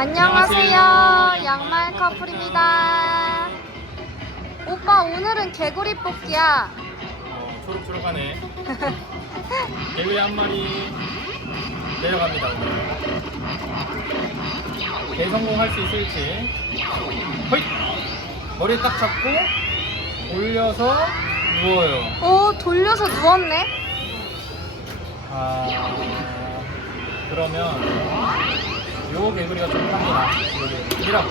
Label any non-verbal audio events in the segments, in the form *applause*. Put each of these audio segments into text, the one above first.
안녕하세요. 양말 커플입니다. 오빠 오늘은 개구리 뽑기야. 어, 초록초록하네. *laughs* 개구리 한 마리 내려갑니다. 개 성공할 수 있을지. 허잇! 머리 딱 잡고 올려서 누워요. 오 돌려서 누웠네. 아 그러면 요 개구리가 좀 팝니다. 여기 이라고.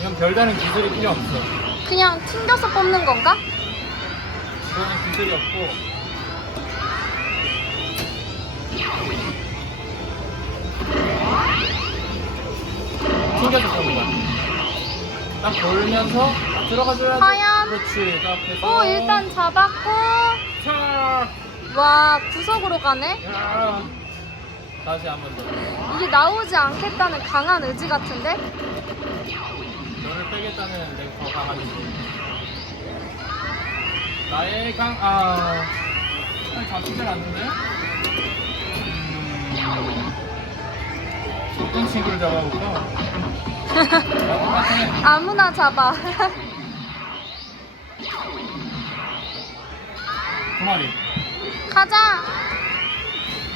이건 별다른 기술이 필요 없어. 그냥 튕겨서 뽑는 건가? 이거는 기술이 없고 튕겨서 뽑니다. 딱 돌면서 딱 들어가줘야지. 과연? 그렇지. 딱 해서. 오 일단 잡았고 차. 와 구석으로 가네. 야. 다시 한 번 더. 이게 나오지 않겠다는 강한 의지 같은데? 너를 빼겠다는 내가 더 강한 의지. 나의 강, 아. 아니, 잡히질 않는데? 음. 어떤 친구를 잡아볼까? 나도 *laughs* 같네. 아무나 잡아. 두 마리. 가자.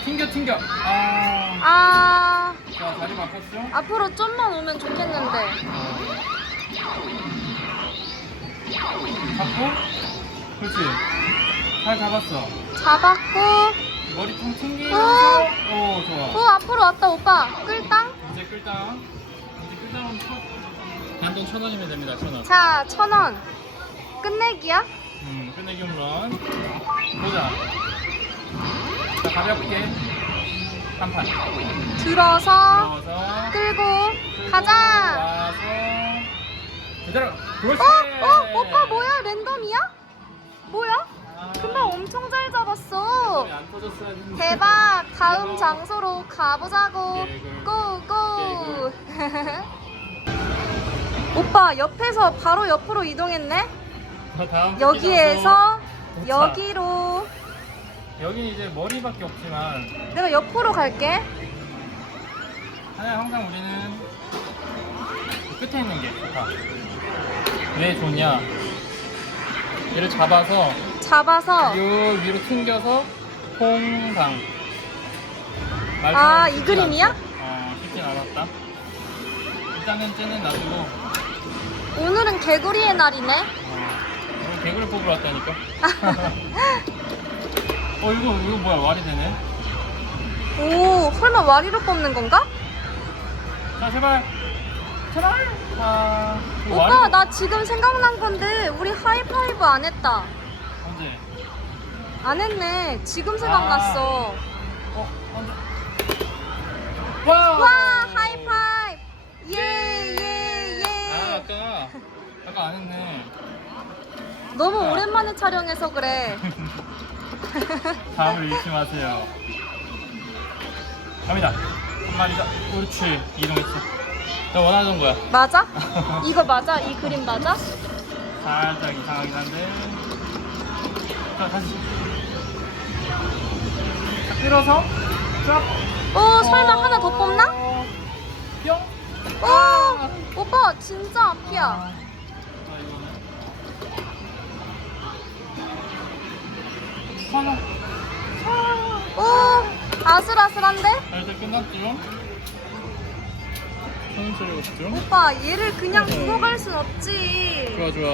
튕겨, 튕겨. 아. 아 자, 자리 바꿨죠? 앞으로 좀만 오면 좋겠는데. 잡고. 그렇지. 잘 잡았어. 잡았고. 머리통 튕기면서. 오, 좋아. 오 앞으로 왔다 오빠. 끌당. 이제 끌당. 이제 끌당은 천, 단돈 천 원이면 됩니다, 천 원. 자 천 원. 끝내기야? 음, 끝내기 홈런. 보자. 자, 가볍게. 한 판. 들어서 들어서. 끌고 가자. 와서. 그대로. 그렇지. 어? 어? 오빠 뭐야? 랜덤이야? 뭐야? 아, 금방 엄청 잘 잡았어. 왜안 터졌어야 했는데. 대박. 다음. 장소로 가보자고. 고고. *laughs* 오빠 옆에서 바로 옆으로 이동했네. 자, 다음 여기에서 도착. 여기로. 여기는 이제 머리밖에 없지만 내가 옆으로 갈게. 하나 항상 우리는 그 끝에 있는 게 좋다. 왜 좋냐? 얘를 잡아서 잡아서. 요 위로 튕겨서 통당. 아, 이 그림이야? 어, 쉽진 않았다. 일단은 쟤는 놔두고 오늘은 개구리의 날이네. 어, 오늘 개구리 뽑으러 왔다니까. *laughs* 어 이거 이거 뭐야 말이 되네. 오, 설마 와리로 뽑는 건가? 자 제발 제발. 아 이거 오빠, 말이- 나 지금 생각난 건데, 우리 하이파이브 안 했다. 언제? 안 했네. 지금 생각났어. 어 언제? 와. 와, 하이파이브! 예, 예, 아 예. 아까 아까 안 했네. 너무 오랜만에 촬영해서 그래. *laughs* 다음을 잊지 마세요. 갑니다. 한 마리 더. 옳지. 이동했어. 너 원하던 거야. 맞아? *laughs* 이거 맞아? 이 그림 맞아? 살짝 이상하긴 한데. 자, 다시. 자, 끌어서. 쫙. 오, 설마 하나 더 뽑나? 어, 뿅. 오, 오빠, 진짜 앞이야. 자, 이거는. 하나. 오, 아슬아슬한데? 자, 이제 끝났죠? 손 소리 없죠? 오빠, 얘를 그냥 두고 갈 순 없지. 좋아 좋아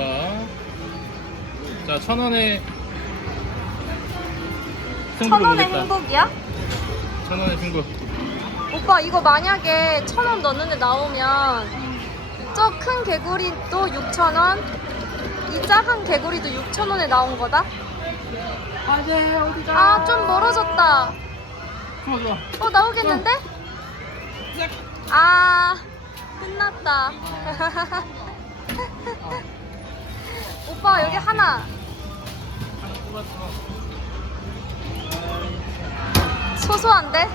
자 천원의 승부를 천 원의 행복이야? 천 원의 승부 오빠, 이거 만약에 천 원 넣는데 나오면 저 큰 개구리도 6천 원, 이 작은 개구리도 6천 원에 나온 거다? 안돼 어디가 아, 좀 멀어졌다. 좋아 좋아 어, 나오겠는데? 아, 끝났다. *laughs* 오빠, 여기 하나. 소소한데? 야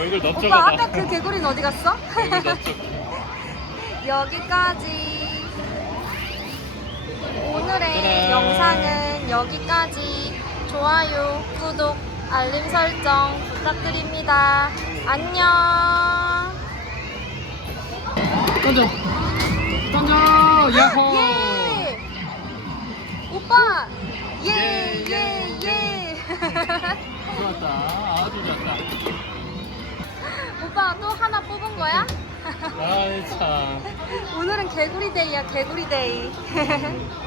얼굴 넓적하다 오빠, 아까 그 개구리는 어디 갔어? 얼굴 넓적 *laughs* 여기까지. 오늘의. 영상은 여기까지. 좋아요, 구독, 알림 설정 부탁드립니다. 안녕. 던져. 던져. 야호. 예. 오빠. 예, 예, 예, 예. 예. 좋았다. 아주 좋았다. 오빠 또 하나 뽑은 거야? 아이 참. 오늘은 개구리 데이야, 개구리 데이. 음.